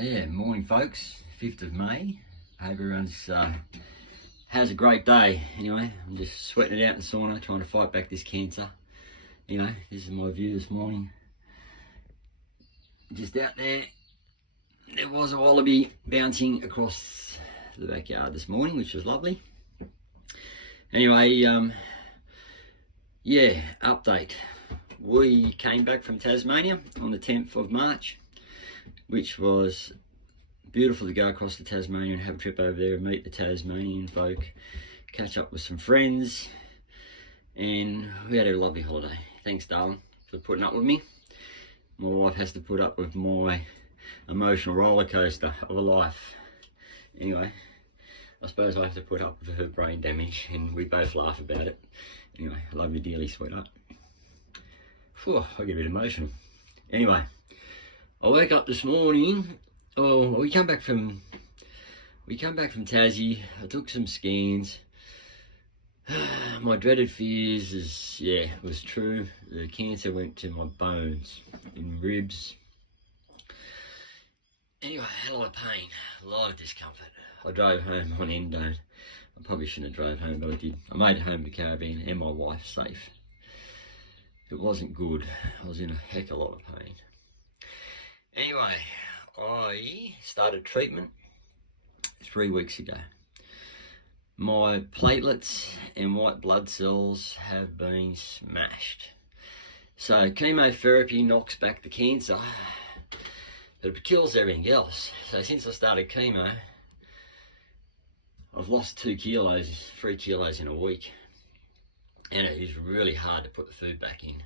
Yeah, morning folks, 5th of May. I hope everyone's has a great day. Anyway, I'm just sweating it out in the sauna, trying to fight back this cancer. Anyway, this is my view this morning. Just out there was a wallaby bouncing across the backyard this morning, which was lovely. Anyway, yeah, update. We came back from Tasmania on the 10th of March, which was beautiful to go across to Tasmania and have a trip over there and meet the Tasmanian folk, catch up with some friends, and we had a lovely holiday. Thanks, darling, for putting up with me. My wife has to put up with my emotional roller coaster of a life. Anyway, I suppose I have to put up with her brain damage, and we both laugh about it. Anyway, I love you dearly, sweetheart. Phew, I get a bit emotional. Anyway, I woke up this morning. Oh, we come back from Tassie. I took some scans. My dreaded fears was true. The cancer went to my bones and ribs. Anyway, I had a lot of pain, a lot of discomfort. I drove home on endo. I probably shouldn't have drove home, but I did. I made it home to the Caribbean and my wife safe. It wasn't good. I was in a heck of a lot of pain. Anyway, I started treatment 3 weeks ago. My platelets and white blood cells have been smashed. So chemotherapy knocks back the cancer, but it kills everything else. So since I started chemo, I've lost 2 kilos, 3 kilos in a week. And it is really hard to put the food back in.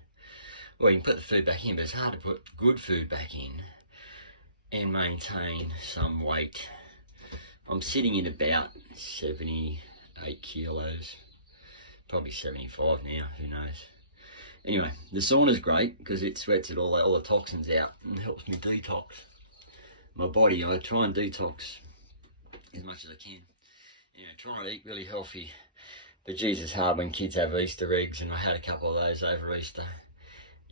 Well, you can put the food back in, but it's hard to put good food back in and maintain some weight. I'm sitting in about 78 kilos, probably 75 now, who knows. Anyway, the sauna's great because it sweats all the toxins out and helps me detox my body. I try and detox as much as I can. Try and eat really healthy. But geez, it's hard when kids have Easter eggs, and I had a couple of those over Easter,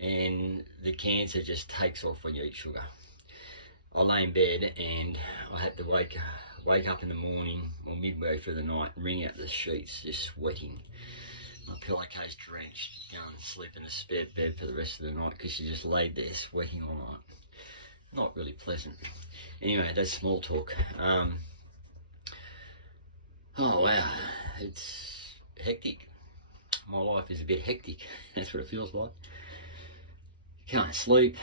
and the cancer just takes off when you eat sugar. I lay in bed and I had to wake up in the morning or midway through the night and wring out the sheets, just sweating. My pillowcase drenched, going and sleep in a spare bed for the rest of the night because she just laid there sweating all night. Not really pleasant. Anyway, that's small talk. Oh wow, it's hectic. My life is a bit hectic. That's what it feels like. Can't sleep.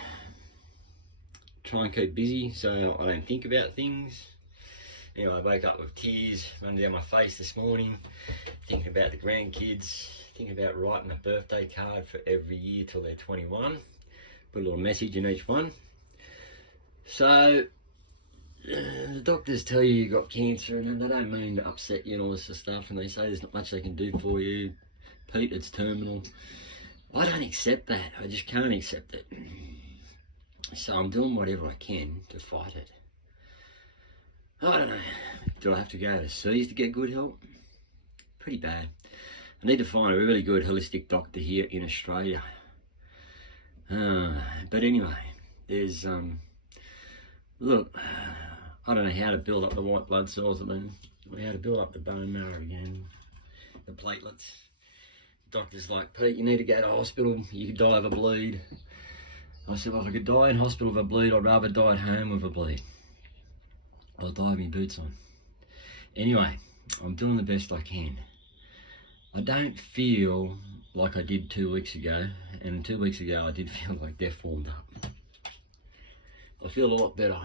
Try and keep busy so I don't think about things. Anyway, I woke up with tears running down my face this morning, thinking about the grandkids, thinking about writing a birthday card for every year till they're 21. Put a little message in each one. So, the doctors tell you you've got cancer, and they don't mean to upset you and all this sort of stuff, and they say there's not much they can do for you. Pete, it's terminal. I don't accept that. I just can't accept it. So I'm doing whatever I can to fight it. I don't know. Do I have to go overseas to get good help? Pretty bad. I need to find a really good holistic doctor here in Australia. But anyway, there's look, I don't know how to build up the white blood cells or how to build up the bone marrow again, the platelets. The doctor's like, Pete, you need to go to hospital. You could die of a bleed. I said, well, if I could die in hospital with a bleed, I'd rather die at home with a bleed. I'll die with my boots on. Anyway, I'm doing the best I can. I don't feel like I did 2 weeks ago, and 2 weeks ago I did feel like death formed up. I feel a lot better.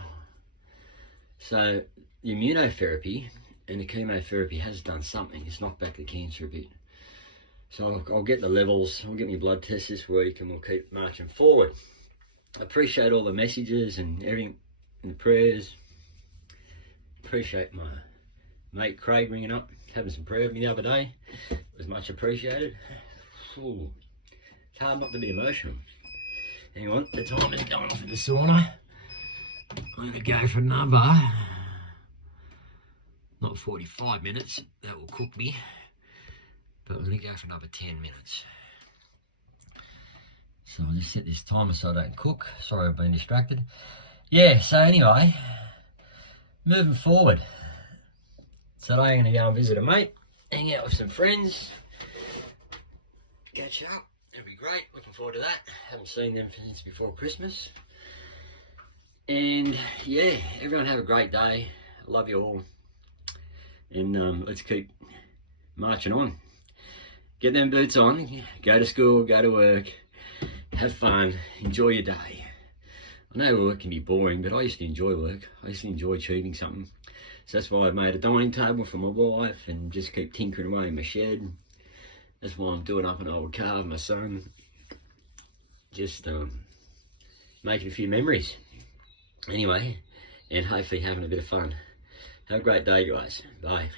So the immunotherapy and the chemotherapy has done something. It's knocked back the cancer a bit. So I'll get the levels, I'll get my blood tests this week, and we'll keep marching forward. I appreciate all the messages and everything, and the prayers. Appreciate my mate Craig ringing up, having some prayer with me the other day. It was much appreciated. Ooh, it's hard not to be emotional. Anyway, the time is going off in the sauna. I'm going to go for another, not 45 minutes, that will cook me, but I'm going to go for another 10 minutes. So I'll just set this timer so I don't cook. Sorry, I've been distracted. Yeah, so anyway, moving forward. Today I'm going to go and visit a mate, hang out with some friends, catch up. It'll be great. Looking forward to that. Haven't seen them since before Christmas. And yeah, everyone have a great day. I love you all. And let's keep marching on. Get them boots on, go to school, go to work, have fun, enjoy your day. I know work can be boring, but I used to enjoy work. I used to enjoy achieving something. So that's why I made a dining table for my wife and just keep tinkering away in my shed. That's why I'm doing up an old car with my son. Just making a few memories. Anyway, and hopefully having a bit of fun. Have a great day, guys. Bye.